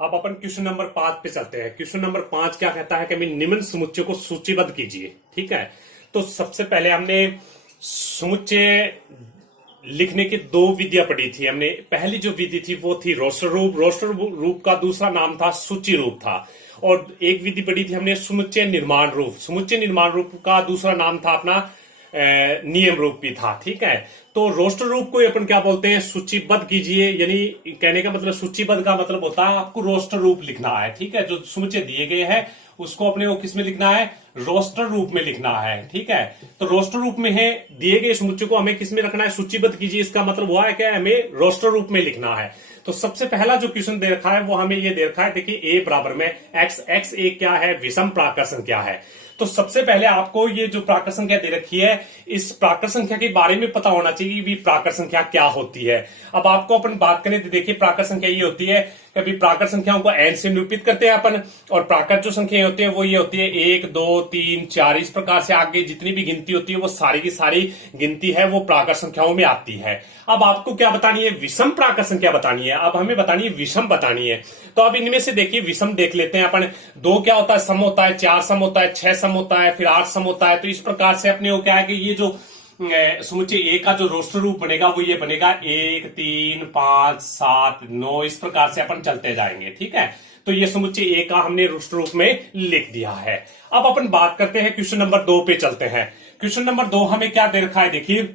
अब अपन question number 5 पे चलते हैं। क्वेश्चन नंबर 5 क्या कहता है कि निम्न समुच्चय को सूचीबद्ध कीजिए। ठीक है, तो सबसे पहले हमने समुच्चय लिखने की दो विधियां पढ़ी थी। हमने पहली जो विधि थी वो थी रोस्टर रूप। रोस्टर रूप का दूसरा नाम था सूची रूप था। और एक विधि पढ़ी थी हमने समुच्चय निर्माण रूप। समुच्चय निर्माण रूप का दूसरा नाम था अपना नियम रूप भी था। ठीक है, तो रोस्टर रूप को अपन क्या बोलते हैं, सूचीबद्ध कीजिए। यानी कहने का मतलब सूचीबद्ध का मतलब होता है आपको रोस्टर रूप लिखना है। ठीक है, जो समुच्चय दिए गए हैं उसको अपने को किस में लिखना है, रोस्टर रूप में लिखना है। ठीक है, तो रोस्टर रूप में है दिए गए समुच्चय को हमें किस में रखना है, सूचीबद्ध कीजिए। इसका मतलब हुआ है कि हमें रोस्टर रूप में लिखना है। तो सबसे पहला जो क्वेश्चन दे रखा है वो हमें ये दे रखा है, देखिए ए बराबर में एक्स। एक्स एक क्या है, विषम प्राकृत संख्या है। तो सबसे पहले आपको ये जो प्राकृत संख्या दे रखी है, इस प्राकृत संख्या के बारे में पता होना चाहिए कि प्राकृत संख्या क्या होती है। अब आपको अपन बात करें तो देखिए प्राकृत संख्या ये होती है, कभी प्राकृत संख्याओं को एन से निरूपित करते हैं अपन। और प्राकृत जो संख्याएं होती है वो ये होती है 1 2 3 4, इस प्रकार से आगे जितनी भी गिनती होती है वो सारी की सारी गिनती है वो प्राकृत संख्याओं में आती है। अब आपको क्या बतानी है, विषम प्राकृत संख्या बतानी है। अब हमें बतानी है विषम बतानी है। तो अब इनमें से देखिए विषम देख लेते हैं अपन। 2 क्या होता है, सम होता है, 4 सम होता है, 6 सम होता है, फिर 8 सम होता है। तो इस प्रकार से अपने को क्या है कि ये जो समुच्चय ए का जो रोस्टर रूप बनेगा वो ये बनेगा 1 3 5 7 9, इस प्रकार से अपन चलते जाएंगे। ठीक है, तो ये समुच्चय ए का हमने रोस्टर रूप में लिख दिया है। अब अपन बात करते हैं क्वेश्चन नंबर 2 पे चलते हैं। क्वेश्चन नंबर 2 हमें क्या दे रखा है, देखिए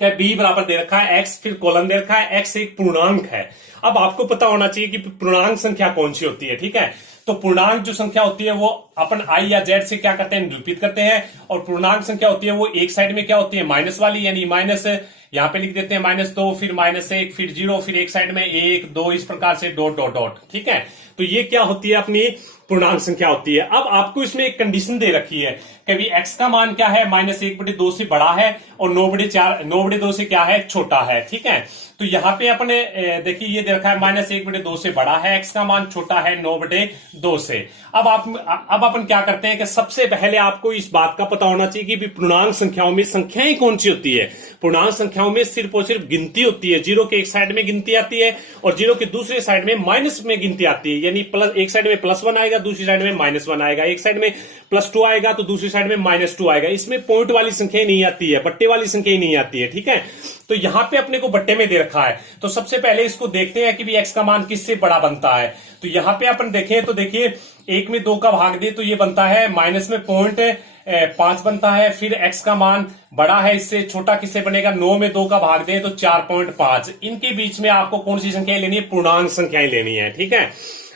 बी बराबर दे रखा है एक्स, फिर कॉलन दे रखा है एक्स एक पूर्णांक है। अब आपको पता होना चाहिए कि पूर्णांक संख्या कौन सी होती है। ठीक है, तो पूर्णांक जो संख्या होती है वो अपन आई या जेड से क्या करते हैं, निरूपित करते हैं। और पूर्णांक संख्या होती है वो एक साइड में क्या होती है, माइनस वाली, यानी माइनस यहां पे लिख देते हैं -2, फिर -1, फिर 0, फिर एक साइड में 1 2, इस प्रकार से डॉट डॉट डॉट। ठीक है, तो ये क्या होती है, अपनी पूर्णांक संख्या होती है। अब आपको इसमें एक कंडीशन दे रखी है कि भी x का मान क्या है, -1/2 से बड़ा है और 9/2 से क्या है, छोटा है। ठीक है, तो यहां पे अपने देखिए ये दे रखा है -1/2 से बड़ा है, x का मान छोटा है 9/2 से। अब अपन क्या करते हैं कि सबसे पहले आपको इस बात का पता होना चाहिए कि पूर्णांक संख्याओं में संख्याएं कौन सी होती है। पूर्णांक संख्याओं में सिर्फ और सिर्फ गिनती होती है। 0 के एक साइड में गिनती आती है और 0 के दूसरे साइड में माइनस में गिनती आती है। यानी प्लस, एक साइड में +1 आएगा, दूसरी साइड में -1 आएगा, एक साइड में +2 आएगा तो दूसरी साइड में -2 आएगा। इसमें पॉइंट वाली संख्या नहीं आती है, बट्टे वाली संख्या नहीं आती है। ठीक है, तो यहां पे अपने को बट्टे में दे रखा है। तो सबसे पहले इसको देखते हैं कि भी एक्स का मान किससे बड़ा बनता है। तो यहां पे अपन देखें तो देखिए 1 में 2 का भाग दे तो ये बनता है माइनस में 0.5 बनता है। फिर एक्स का मान बड़ा है, इससे छोटा किससे बनेगा, 9 में 2 का भाग दे तो 4.5। इनके बीच में आपको कौन सी संख्याएं लेनी है, पूर्णांक संख्याएं लेनी है। ठीक है,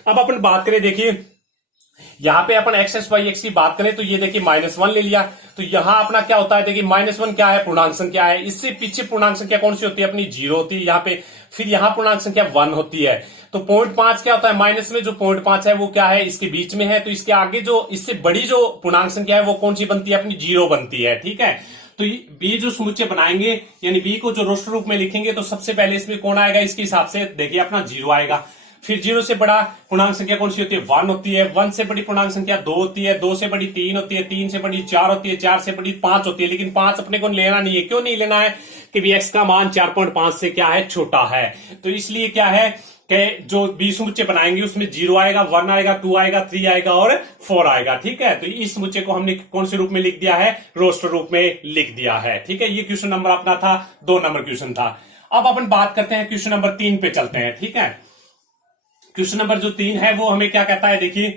अब अपन बात करें, देखिए यहां पे अपन x की बात करें तो ये देखिए -1 ले लिया। तो यहां अपना क्या होता है, देखिए -1 क्या है, पूर्णांक संख्या है। इससे पीछे पूर्णांक संख्या कौन सी होती है, अपनी 0 होती है यहाँ पे। फिर यहां पूर्णांक संख्या 1 होती है। तो 0.5 क्या होता है, माइनस में जो 0.5 है वो क्या है, इसके बीच में है। तो इसके आगे जो इससे बड़ी जो पूर्णांक संख्या है वो कौन सी बनती है, अपनी 0 बनती है। ठीक है, तो बी जो समुच्चय बनाएंगे यानी बी को जो रोस्टर रूप में लिखेंगे तो सबसे पहले इसमें कौन आएगा, इसके हिसाब से देखिए अपना 0 आएगा। फिर 0 से बड़ा पूर्णांक संख्या कौन सी होती है, 1 होती है। 1 से बड़ी पूर्णांक संख्या 2 होती है। 2 से बड़ी 3 होती है। 3 से बड़ी 4 होती है। 4 से बड़ी 5 होती है। लेकिन 5 अपने को लेना नहीं है। क्यों नहीं लेना है कि भी एक्स का मान 4.5 से क्या है, छोटा है। तो इसलिए क्या है कि जो बी समुच्चय बनाएंगे उसमें 0 आएगा, 1 आएगा, 2 आएगा, 3 आएगा और 4 आएगा। ठीक है, तो इस समुच्चय को हमने कौन से रूप में लिख दिया है, रोस्टर रूप में लिख दिया है। ठीक है, ये क्वेश्चन नंबर अपना था, 2 नंबर क्वेश्चन था। अब अपन बात करते हैं क्वेश्चन नंबर 3 पे चलते हैं। ठीक है, क्वेश्चन नंबर जो 3 है वो हमें क्या कहता है, देखिए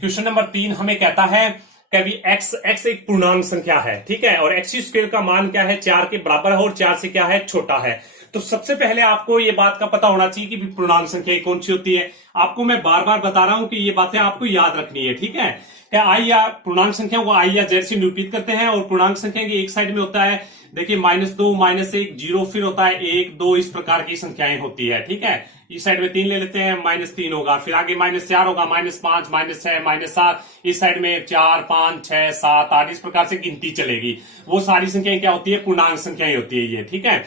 क्वेश्चन नंबर 3 हमें कहता है कि एक्स एक पूर्णांक संख्या है। ठीक है, और एक्स स्क्वायर का मान क्या है, 4 के बराबर है और 4 से क्या है, छोटा है। तो सबसे पहले आपको ये बात का पता होना चाहिए कि पूर्णांक संख्या कौन सी होती है। आपको मैं बार बार बता रहा हूं कि ये बातें आपको याद रखनी है। ठीक है, क्या आई या पूर्णांक संख्या को आई या जेड से निरूपित करते हैं और पूर्णांक संख्या की एक साइड में होता है देखिए -2 -1 0, फिर होता है 1 2, इस प्रकार की संख्याएं होती है। ठीक है, इस साइड में 3 ले लेते हैं, -3 होगा, फिर आगे -4 होगा, -5 -6 -7, इस साइड में 4 5 6 7 8, इस प्रकार से गिनती चलेगी। वो सारी संख्याएं क्या होती है, पूर्णांक संख्याएं होती है ये। ठीक है,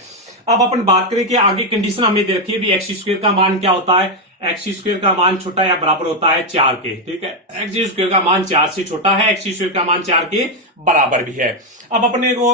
अब अपन बात करें कि आगे कंडीशन हमें दे रखी है भी एक्स स्क्वायर का मान क्या होता है, एक्स स्क्वायर का मान छोटा या बराबर होता है 4 के। ठीक है, एक्स स्क्वायर का मान 4 से छोटा है, एक्स स्क्वायर का मान 4 के बराबर भी है। अब अपने को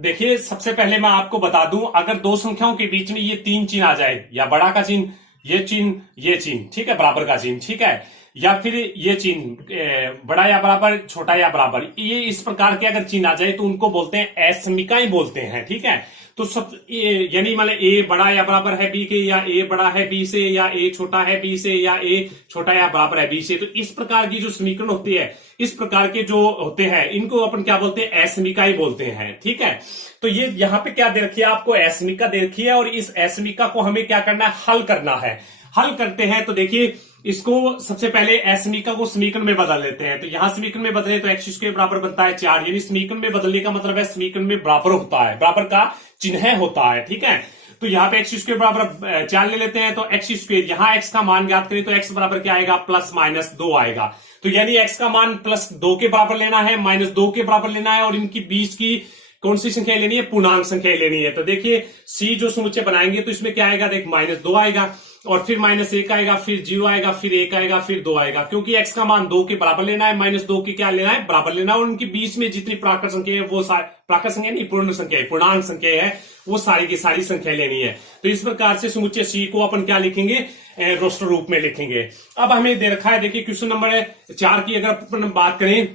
देखिए सबसे पहले मैं आपको बता दूं, अगर दो संख्याओं के बीच में ये 3 चिन्ह आ जाए, या बड़ा का चिन्ह ये चिन्ह, ये चिन्ह, ठीक है, बराबर का चिन्ह, ठीक है, या फिर ये चिन्ह बड़ा या बराबर, छोटा या बराबर, ये इस प्रकार के अगर चिन्ह आ जाए तो उनको बोलते हैं असमीकाएं बोलते हैं, ठीक है। तो सब यानी मतलब ए बड़ा या बराबर है बी के, या ए बड़ा है बी से, या ए छोटा है बी से, या ए छोटा या बराबर है बी से, तो इस प्रकार की जो समीकरण होती है, इस प्रकार के जो होते हैं, इनको अपन क्या बोलते हैं, असमीकाएं बोलते हैं, ठीक है। तो ये यहाँ पे क्या दे रखी है आपको, असमीका दे रखी है, और इस असमीका को हमें क्या करना है, हल करना है। हल करते हैं तो देखिए, इसको सबसे पहले असमीका को समीकरण में बदल लेते हैं। तो यहां समीकरण में बदले तो एक्स स्क्वायर बराबर बनता है 4, यानी समीकरण में बदलने का मतलब है समीकरण में बराबर होता है, बराबर का चिन्ह होता है, ठीक है। तो यहाँ पे एक्स स्क्वायर बराबर 4 ले लेते हैं, तो एक्स स्क्वायर, यहाँ एक्स का मान ज्ञात करें तो एक्स बराबर क्या आएगा, +-2 आएगा। तो यानी एक्स का मान +2 के बराबर लेना है, -2 के बराबर लेना है, और इनकी बीच की कौन सी संख्या लेनी है, पूर्णांक संख्या लेनी है। तो देखिए सी जो समुच्चय बनाएंगे तो इसमें क्या आएगा, देख -2 आएगा, और फिर -1 आएगा, फिर 0 आएगा, फिर 1 आएगा, फिर 2 आएगा, क्योंकि x का मान 2 के बराबर लेना है, -2 के क्या लेना है, बराबर लेना है, और उनके बीच में जितनी प्राकृत संख्या है वो प्राकृत संख्या नहीं, पूर्ण संख्या है, पूर्णांक संख्या है, वो सारी की सारी संख्या लेनी है। तो इस प्रकार से समुच्चय सी को अपन क्या लिखेंगे, रोस्टर रूप में लिखेंगे। अब हमें दे रखा है, देखिए क्वेश्चन नंबर 4 की अगर अपन बात करें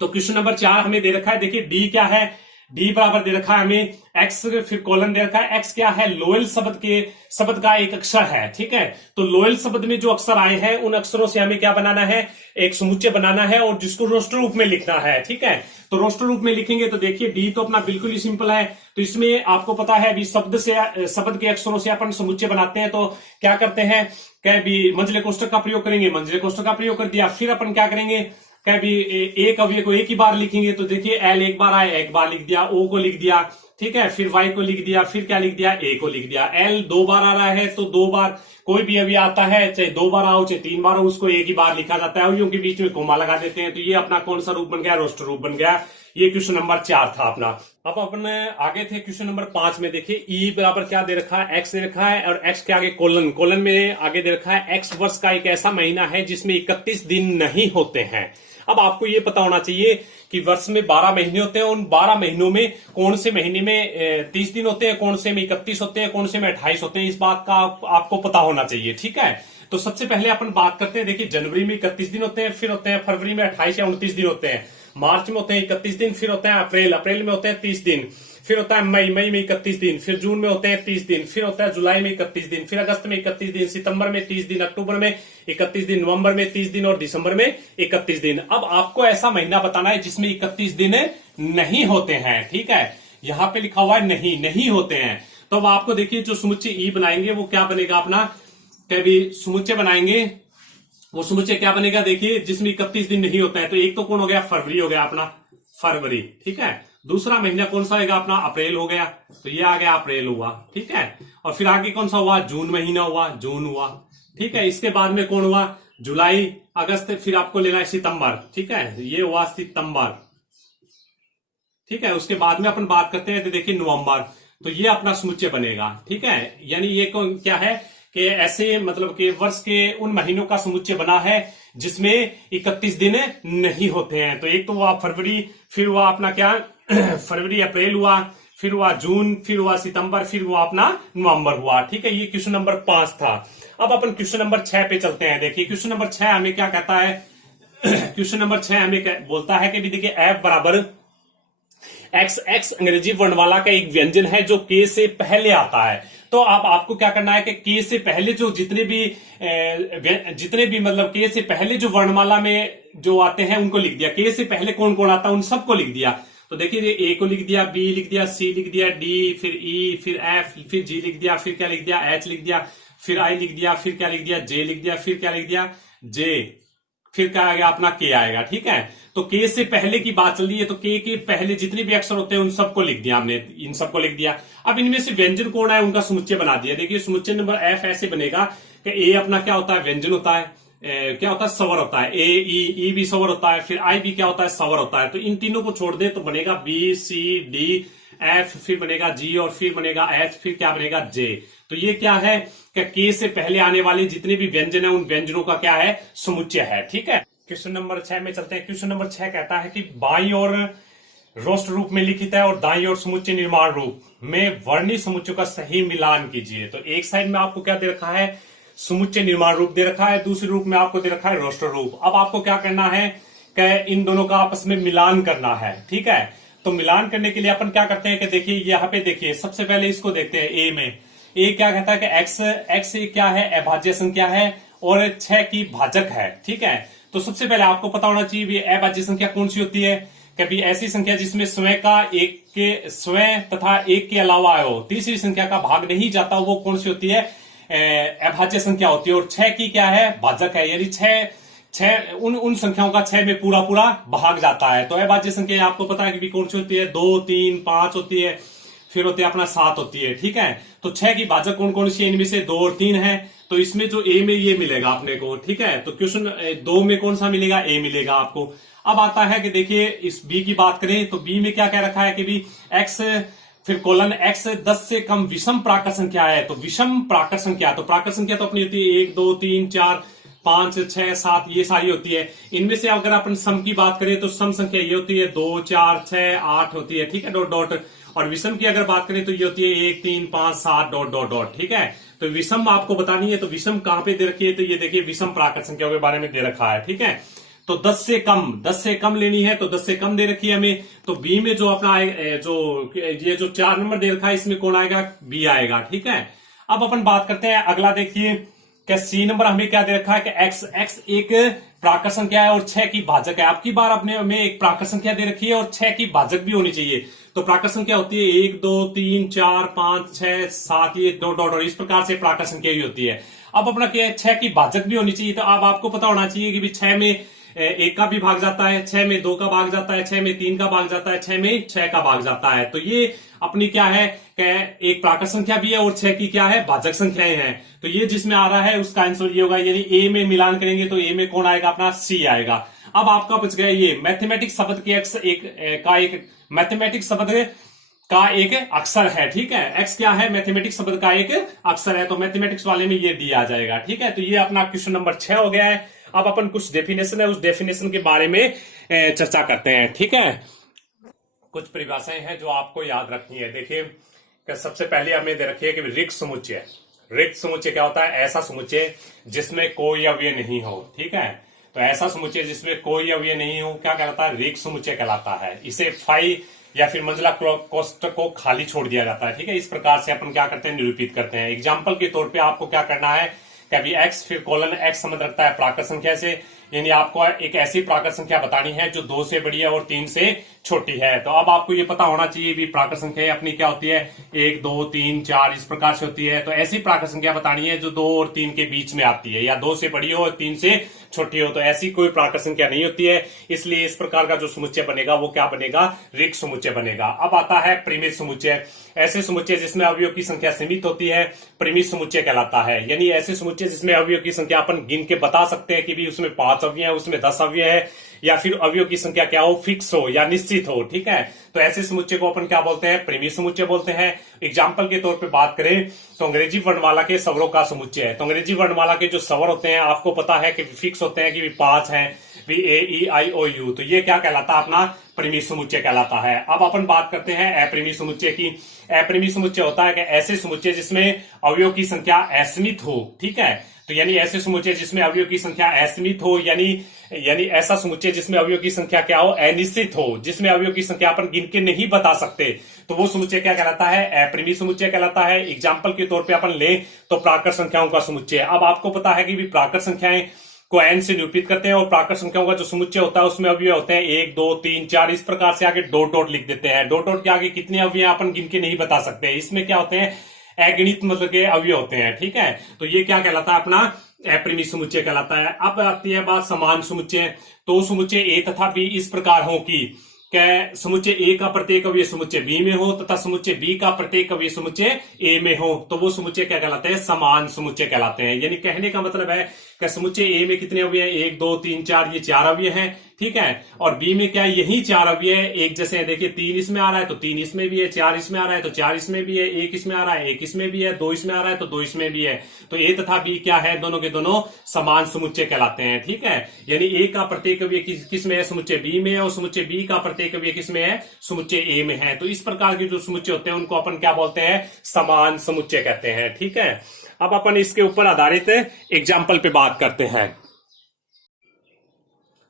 तो क्वेश्चन नंबर 4 हमें दे रखा है, देखिए डी क्या है, डी बराबर दे रखा है हमें एक्स, फिर कॉलन दे रखा है, एक्स क्या है, लोएल शब्द का एक अक्षर है, ठीक है। तो लोएल शब्द में जो अक्षर आए हैं उन अक्षरों से हमें क्या बनाना है, एक समुच्चय बनाना है, और जिसको रोस्टर रूप में लिखना है, ठीक है। तो रोस्टर रूप में लिखेंगे तो देखिए डी तो अपना बिल्कुल ही सिंपल है। तो इसमें आपको पता है अभी शब्द के अक्षरों से अपन समुच्चय बनाते हैं, तो क्या करते हैं, क्या भी मंझले कोष्ठक का प्रयोग करेंगे, मंझले कोष्ठक का प्रयोग कर दिया, फिर अपन क्या करेंगे, क्या भी एक अवयव को एक ही बार लिखेंगे। तो देखिए एल एक बार आया, एक बार लिख दिया, ओ को लिख दिया, ठीक है, फिर वाई को लिख दिया, फिर क्या लिख दिया, ए को लिख दिया। एल 2 बार आ रहा है तो 2 बार, कोई भी अभी आता है चाहे 2 बार आओ चाहे 3 बार हो, उसको एक ही बार लिखा जाता है, अवयवों के बीच में कोमा लगा देते हैं। तो ये अपना कौन सा रूप बन गया, रोस्टर रूप बन गया। ये क्वेश्चन नंबर 4 था अपना। अब अपन आगे थे क्वेश्चन नंबर 5 में, देखिए ई बराबर क्या दे रखा है, एक्स दे रखा है, और एक्स के आगे कोलन, कोलन में आगे दे रखा है एक्स वर्ष का एक ऐसा महीना है जिसमें 31 दिन नहीं होते हैं। अब आपको ये पता होना चाहिए कि वर्ष में 12 महीने होते हैं, उन 12 महीनों में कौन से महीने में 30 दिन होते हैं, कौन से में 31 होते हैं, कौन से में 28 होते हैं, इस बात का आपको पता होना चाहिए, ठीक है। तो सबसे पहले अपन बात करते हैं, देखिए जनवरी में 31 दिन होते हैं, फिर होते हैं फरवरी में 28 या 29 दिन होते हैं, मार्च में होते हैं 31 दिन, फिर होता है अप्रैल में होते हैं 30 दिन, फिर होता है मई में 31 दिन, फिर जून में होते हैं 30 दिन, फिर होता है जुलाई में 31 दिन, फिर अगस्त में 31 दिन, सितंबर में 30 दिन, अक्टूबर में 31 दिन, नवंबर में 30 दिन, और दिसंबर में 31 दिन। अब आपको ऐसा महीना बताना है जिसमें 31 दिन नहीं होते हैं, ठीक है। यहां पे लिखा हुआ है नहीं होते हैं। तो अब आपको देखिए जो समुच्चय ई बनाएंगे वो क्या बनेगा अपना, कभी समुच्चय बनाएंगे, वो समुच्चय क्या बनेगा, देखिए जिसमें 31 दिन नहीं होता है। तो एक तो कौन हो गया, फरवरी हो गया अपना, फरवरी, ठीक है। दूसरा महीना कौन सा होगा अपना, अप्रैल हो गया, तो ये आ गया अप्रैल हुआ, ठीक है। और फिर आगे कौन सा हुआ, जून महीना हुआ, जून हुआ, ठीक है। इसके बाद में कौन हुआ, जुलाई, अगस्त, फिर आपको लेना है सितंबर, ठीक है, ये हुआ सितंबर, ठीक है। उसके बाद में अपन बात करते हैं तो देखिए नवंबर, तो ये अपना समुच्चय बनेगा, ठीक है। यानी ये क्या है कि ऐसे मतलब कि वर्ष के उन महीनों का समुच्चय बना है जिसमें 31 दिन नहीं होते हैं। तो एक तो हुआ फरवरी, फिर हुआ अपना क्या फरवरी अप्रैल हुआ, फिर हुआ जून, फिर हुआ सितंबर, फिर हुआ अपना नवंबर हुआ, ठीक है। ये क्वेश्चन नंबर 5 था। अब अपन क्वेश्चन नंबर 6 पे चलते हैं। देखिए क्वेश्चन नंबर 6 हमें क्या कहता है क्वेश्चन नंबर 6 हमें बोलता है कि देखिए एफ बराबर एक्स अंग्रेजी वर्णमाला का एक व्यंजन है जो के से पहले आता है। तो आपको क्या करना है कि के से पहले जो जितने भी मतलब के से पहले जो वर्णमाला में जो आते हैं उनको लिख दिया। के से पहले कौन कौन आता है उन सबको लिख दिया। तो देखिए ए को लिख दिया, बी लिख दिया, सी लिख दिया, डी, फिर ई, फिर एफ, फिर जी लिख दिया, फिर क्या लिख दिया, एच लिख दिया, फिर आई लिख दिया, फिर क्या लिख दिया, जे लिख दिया, फिर क्या लिख दिया, जे, फिर क्या आ गया अपना के आएगा, ठीक है। तो के से पहले की बात चल रही है, तो के पहले जितने भी अक्षर होते हैं उन सबको लिख दिया हमने, इन सबको लिख दिया। अब इनमें से व्यंजन कौन है उनका समुच्चय बना दिया। देखिए समुच्चय नंबर एफ ऐसे बनेगा कि ए अपना क्या होता है, व्यंजन होता है, क्या होता है, स्वर होता है, ए ई भी स्वर होता है, फिर आई भी क्या होता है, स्वर होता है। तो इन तीनों को छोड़ दे तो बनेगा बी, सी, डी, एफ, फिर बनेगा जी, और फिर बनेगा एच, फिर क्या बनेगा जे। तो ये क्या है कि के से पहले आने वाले जितने भी व्यंजन है उन व्यंजनों का क्या है, समुच्चय है, ठीक है। क्वेश्चन नंबर 6 में चलते हैं। क्वेश्चन नंबर 6 कहता है कि बाईं ओर रोस्ट रूप में लिखित है और दाईं ओर समुच्चय निर्माण रूप में वर्णी समुच्चयों का सही मिलान कीजिए। तो एक साइड में आपको क्या दे रखा है समुच्चय निर्माण रूप दे रखा है, दूसरे रूप में आपको दे रखा है रोस्टर रूप। अब आपको क्या करना है कि इन दोनों का आपस में मिलान करना है, ठीक है। तो मिलान करने के लिए अपन क्या करते हैं कि देखिए यहाँ पे देखिए, सबसे पहले इसको देखते हैं ए में। ए क्या कहता है कि एक्स क्या है, अभाज्य संख्या है और 6 की भाजक है, ठीक है। तो सबसे पहले आपको पता होना चाहिए भी अभाज्य संख्या कौन सी होती है, कभी ऐसी संख्या जिसमें स्वयं का एक के स्वयं तथा एक के अलावा हो, तीसरी संख्या का भाग नहीं जाता, वो कौन सी होती है, अभाज्य संख्या होती है। और 6 की क्या है, भाजक है, यानी छह उन संख्याओं का 6 में पूरा पूरा भाग जाता है। तो अभाज्य संख्या आपको पता है कि कौन सी होती है, 2, 3, 5 होती है, फिर होती है अपना 7 होती है, ठीक है। तो 6 की भाजक कौन कौन सी है, इनमें से 2 और 3 है। तो इसमें जो ए में ये मिलेगा अपने को, ठीक है। तो क्वेश्चन 2 में कौन सा मिलेगा, ए मिलेगा आपको। अब आता है कि देखिए इस बी की बात करें तो बी में क्या कह रखा है कि भी एक्स फिर कोलन एक्स 10 से कम विषम प्राकृत संख्या है। तो विषम प्राकृत संख्या, तो प्राकृत संख्या तो अपनी होती है 1, 2, 3, 4, 5, 6, 7, ये सारी होती है। इनमें से अगर अपन सम की बात करें तो सम संख्या ये होती है 2, 4, 6, 8 होती है, ठीक है, डॉट डॉट। और विषम की अगर बात करें तो ये होती है 1, 3, 5, 7 डॉट डॉट डॉट, ठीक है। तो विषम आपको बतानी है, तो विषम कहां पे दे रखी है, तो ये देखिए विषम प्राकृत संख्या के बारे में दे रखा है, ठीक है। तो 10 से कम लेनी है, तो 10 से कम दे रखी है हमें। तो बी में जो अपना ये जो 4 नंबर दे रखा है, इसमें कौन आएगा, बी आएगा, ठीक है। अब अपन बात करते हैं अगला, देखिए क्या सी नंबर हमें क्या दे रखा है कि एक्स एक प्राकृत संख्या है और 6 की भाजक है। आपकी बार अपने में एक प्राकृत संख्या दे रखी है और 6 की भाजक भी होनी चाहिए। तो प्राकृत संख्या होती है 1, 2, 3, 4, 5, 6, 7, ये डॉट डॉट, और इस प्रकार से प्राकृत संख्या भी होती है। अब अपना क्या है, 6 की भाजक भी होनी चाहिए। तो अब आपको पता होना चाहिए कि 6 में 1 का भी भाग जाता है, 6 में 2 का भाग जाता है, 6 में 3 का भाग जाता है, 6 में 6 का भाग जाता है। तो ये अपनी क्या है, एक प्राकृत संख्या भी है और 6 की क्या है, भाजक संख्याएं हैं। तो ये जिसमें आ रहा है उसका आंसर ये होगा, यानी ए में मिलान करेंगे तो ए में कौन आएगा, अपना सी आएगा। अब आपका बच गया ये मैथमेटिक्स शब्द के एक मैथमेटिक्स शब्द का एक अक्षर है, ठीक है। एक्स क्या है, मैथमेटिक्स शब्द का एक अक्षर है। तो मैथमेटिक्स वाले में ये दिया जाएगा, ठीक है। तो ये अपना क्वेश्चन नंबर 6 हो गया है। अब अपन कुछ डेफिनेशन है, उस डेफिनेशन के बारे में चर्चा करते हैं, ठीक है। कुछ परिभाषाएं हैं जो आपको याद रखनी है। देखिए सबसे पहले हमें दे रखी है कि रिक्त समुच्चय। रिक्त समुच्चय क्या होता है, ऐसा समुच्चय जिसमें कोई अवयव नहीं हो, ठीक है। तो ऐसा समुच्चय जिसमें कोई अवयव नहीं हो क्या कहलाता है, रिक्त समुच्चय कहलाता है। इसे फाई या फिर मंजिला कोष्ठक को खाली छोड़ दिया जाता है, ठीक है। इस प्रकार से अपन क्या करते हैं, निरूपित करते हैं। एग्जाम्पल के तौर पे आपको क्या करना है कि अभी एक्स फिर कोलन एक्स संबंध रखता है प्राकृत संख्या से, यानी आपको एक ऐसी प्राकृत संख्या बतानी है जो 2 से बड़ी है और 3 से छोटी है। तो अब आपको ये पता होना चाहिए भी प्राकृत संख्या अपनी क्या होती है, 1, 2, 3, 4 इस प्रकार से होती है। तो ऐसी प्राकृत संख्या बतानी है जो 2 और 3 के बीच में आती है, या 2 से बड़ी हो और 3 से छोटी हो। तो ऐसी कोई प्राकृत संख्या नहीं होती है, इसलिए इस प्रकार का जो समुच्चय बनेगा वो क्या बनेगा, रिक्त समुच्चय बनेगा। अब आता है परिमित समुच्चय। ऐसे समुच्चय जिसमें अवयव की संख्या सीमित होती है परिमित समुच्चय कहलाता है। यानी ऐसे समुच्चय जिसमें अवयव की संख्या अपन गिन के बता सकते हैं कि भी उसमें 5 अवयव है, उसमें 10 अवयव है, या फिर अवयव की संख्या क्या हो, फिक्स हो या निश्चित हो, ठीक है। तो ऐसे समुच्चय को अपन क्या बोलते हैं, परिमित समुच्चय बोलते हैं। एग्जाम्पल के तौर पे बात करें तो अंग्रेजी वर्णमाला के स्वरों का समुच्चय है। तो अंग्रेजी वर्णमाला के जो स्वर होते हैं आपको पता है कि फिक्स होते हैं कि 5 हैं, भी ए ई आई ओ यू। तो ये क्या कहलाता है, अपना परिमित समुच्चय कहलाता है। अब अपन बात करते हैं अपरिमित समुच्चय की। अपरिमित समुच्चय होता है कि ऐसे समुच्चय जिसमें अवयव की संख्या असीमित हो, ठीक है। तो यानी ऐसे समुच्चय जिसमें अवयव की संख्या असीमित हो, यानी ऐसा समुच्चय जिसमें अवयव की संख्या क्या हो, अनिश्चित हो, जिसमें अवयव की संख्या अपन गिन के नहीं बता सकते, तो वो समुच्चय क्या कहलाता है, अपरिमित समुच्चय कहलाता है। एग्जाम्पल के तौर पे अपन ले तो प्राकृत संख्याओं का समुच्चय। अब आपको पता है कि भी प्राकृत संख्याएं को n से निरूपित करते हैं और प्राकृत संख्याओं का जो समुच्चय होता है उसमें अवयव होते हैं 1, 2, 3, 4 इस प्रकार से आगे डॉट डॉट लिख देते हैं। डॉट डॉट के आगे कितने अवयव अपन गिन के नहीं बता सकते, इसमें क्या होते हैं, अगणित मतलब के अवयव होते हैं, ठीक है। तो ये क्या कहलाता है, अपना अपरिमित समुच्चय कहलाता है। अब आती है बात समान समुच्चय। तो समुच्चय ए तथा बी इस प्रकार हो कि समुच्चय ए का प्रत्येक अवयव समुच्चय बी में हो तथा समुच्चय बी का प्रत्येक अवयव समुच्चय ए में हो, तो वो समुच्चय क्या कहलाते हैं, समान समुच्चय कहलाते हैं। यानी कहने का मतलब है क्या समुच्चय ए में कितने अवयव हैं, 1 2 3 4, ये 4 अवयव हैं, ठीक है। और बी में क्या यही 4 अवयव है, एक जैसे है। देखिए 3 इसमें आ रहा है तो 3 इसमें भी है, 4 इसमें आ रहा है तो 4 इसमें भी है, 1 इसमें आ रहा है 1 इसमें भी है, 2 इसमें आ रहा है तो 2 इसमें भी है। तो ए तथा बी क्या है, दोनों के दोनों समान समुच्चय कहलाते हैं, ठीक है। यानी ए का प्रत्येक अवयव किस में है, समुच्चय बी में है, और समुच्चय बी का प्रत्येक अवयव किस में है, समुच्चय ए में है। तो इस प्रकार के जो समुच्चय होते हैं उनको अपन क्या बोलते हैं, समान समुच्चय कहते हैं, ठीक है। अब अपन इसके ऊपर आधारित एग्जाम्पल पे बात करते हैं।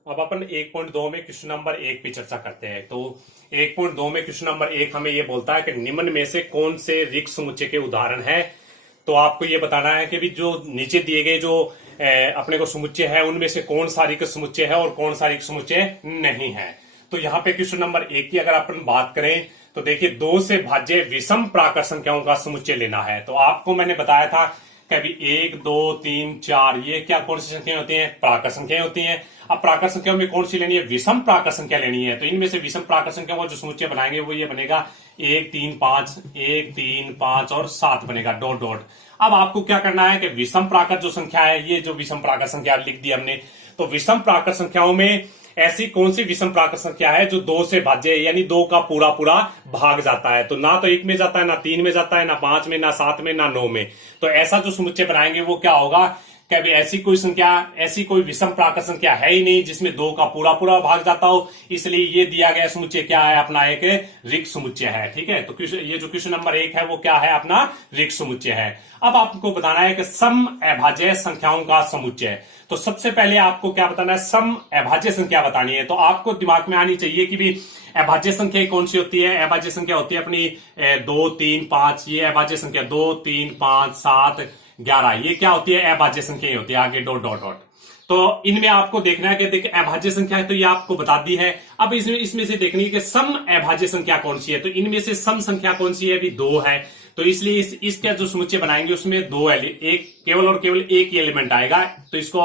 अब अपन 1.2 में क्वेश्चन नंबर 1 पे चर्चा करते हैं। तो 1.2 में क्वेश्चन नंबर 1 हमें यह बोलता है कि निम्न में से कौन से रिक्त समुच्चय के उदाहरण है। तो आपको यह बताना है कि भी जो नीचे दिए गए जो अपने को समुच्चय है उनमें से कौन सा रिक्त समुच्चय है और कौन सा रिक्त समुच्चय नहीं है। तो यहाँ पे क्वेश्चन नंबर 1 की अगर अपन बात करें तो देखिए 2 से भाज्य विषम प्राकृत संख्याओं का समुच्चय लेना है। तो आपको मैंने बताया था कि अभी 1 2 3 4 ये क्या कौन सी संख्याएं होती हैं, प्राकृत संख्याएं होती हैं। अब प्राकृत संख्याओं में कौन सी लेनी है, विषम प्राकृत संख्या लेनी है। तो इनमें से विषम प्राकृत संख्या का जो समुच्चय बनाएंगे वो ये बनेगा 1 3 5 1 3 5 और 7 बनेगा डॉट डॉट। अब आपको क्या करना है कि विषम प्राकृत जो संख्या है, ये जो विषम प्राकृत संख्या लिख दी हमने, तो विषम प्राकृत संख्याओं में ऐसी कौन सी विषम प्राकृत संख्या है जो 2 से भाज्य है, यानी 2 का पूरा पूरा भाग जाता है। तो ना तो 1 में जाता है, ना 3 में जाता है, ना 5 में, ना 7 में, ना 9 में। तो ऐसा जो समुच्चय बनाएंगे वो क्या होगा कि अभी ऐसी कोई संख्या, ऐसी कोई विषम प्राकृत संख्या है ही नहीं जिसमें 2 का पूरा पूरा भाग जाता हो। इसलिए ये दिया गया समुच्चय क्या है, अपना एक रिक्त समुच्चय है, ठीक है। तो ये जो क्वेश्चन नंबर 1 है वो क्या है, अपना रिक्त समुच्चय है। अब आपको बताना है कि सम अभाज्य संख्याओं का समुच्चय। तो सबसे पहले आपको क्या बताना है, सम अभाज्य संख्या बतानी है। तो आपको दिमाग में आनी चाहिए कि भी अभाज्य संख्या कौन सी होती है। अभाज्य संख्या होती है अपनी 2 3 5, ये अभाज्य संख्या 2 3 5 7 11, ये क्या होती है, अभाज्य संख्या होती है, आगे डॉट डॉट डॉट। तो इनमें आपको देखना है कि देखिए अभाज्य संख्या है तो ये आपको बता दी है। अब इसमें से देखनी है कि सम अभाज्य संख्या कौन सी है। तो इनमें से सम संख्या कौन सी है, अभी 2 है। तो इसलिए इसका जो समुच्चय बनाएंगे उसमें एक केवल और केवल एक ही एलिमेंट आएगा। तो इसको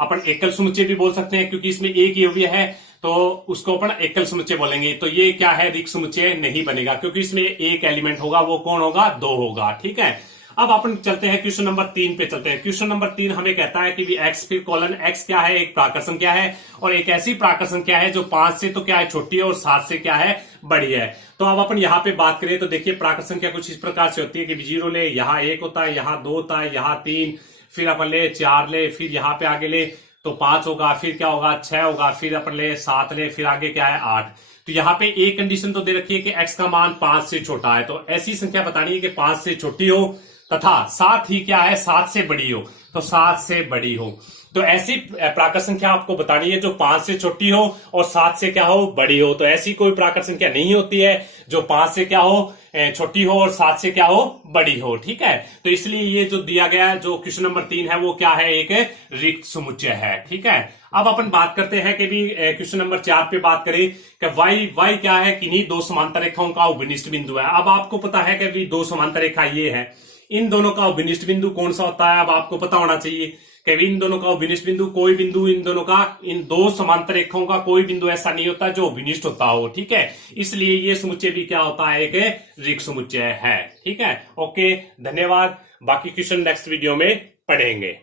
अपन एकल समुच्चय भी बोल सकते हैं, क्योंकि इसमें एक ही अवयव है तो उसको अपन एकल समुच्चय बोलेंगे। तो ये क्या है, रिक्त समुच्चय नहीं बनेगा, क्योंकि इसमें एक एलिमेंट होगा, वो कौन होगा, 2 होगा, ठीक है। अब अपन चलते हैं क्वेश्चन नंबर 3 पे चलते हैं। क्वेश्चन नंबर 3 हमें कहता है कि भी x फिर कॉलन x क्या है, एक प्राकृत संख्या है और एक ऐसी प्राकृत संख्या है जो 5 से तो क्या है छोटी है और 7 से क्या है बड़ी है। तो अब अपन यहाँ पे बात करें तो देखिए प्राकृत संख्या कुछ इस प्रकार से होती है कि 0 ले, यहाँ 1 होता है, यहाँ 2 होता है, यहाँ 3, फिर अपन ले 4 ले, फिर यहाँ पे आगे ले तो 5 होगा, फिर क्या होगा 6 होगा, फिर अपन ले 7 ले, फिर आगे क्या है 8। तो यहाँ पे एक कंडीशन तो दे रखी है कि x का मान 5 से छोटा है। तो ऐसी संख्या बतानी है कि 5 से छोटी हो तथा साथ ही क्या है 7 से बड़ी हो। तो 7 से बड़ी हो, तो ऐसी प्राकृत संख्या आपको बतानी है जो 5 से छोटी हो और 7 से क्या हो, बड़ी हो। तो ऐसी कोई प्राकृत संख्या नहीं होती है जो 5 से क्या हो, छोटी हो और 7 से क्या हो, बड़ी हो, ठीक है। तो इसलिए ये जो दिया गया जो क्वेश्चन नंबर 3 है वो क्या है, एक रिक्त समुच्चय है, ठीक है। अब अपन बात करते हैं कि भी क्वेश्चन नंबर 4 पे बात करें कि y क्या है, किन्हीं 2 समांतर रेखाओं का उपनिष्ठ बिंदु है। अब आपको पता है कि भी 2 समांतर रेखा ये है, इन दोनों का उपनिष्ठ बिंदु कौन सा होता है। अब आपको पता होना चाहिए कि इन दोनों का उपनिष्ठ बिंदु, कोई बिंदु इन दोनों का, इन 2 समांतर रेखाओं का कोई बिंदु ऐसा नहीं होता जो उपनिष्ठ होता हो, ठीक है। इसलिए ये समुच्चय भी क्या होता है, एक रिक्त समुच्चय है, ठीक है। ओके, धन्यवाद। बाकी क्वेश्चन नेक्स्ट वीडियो में पढ़ेंगे।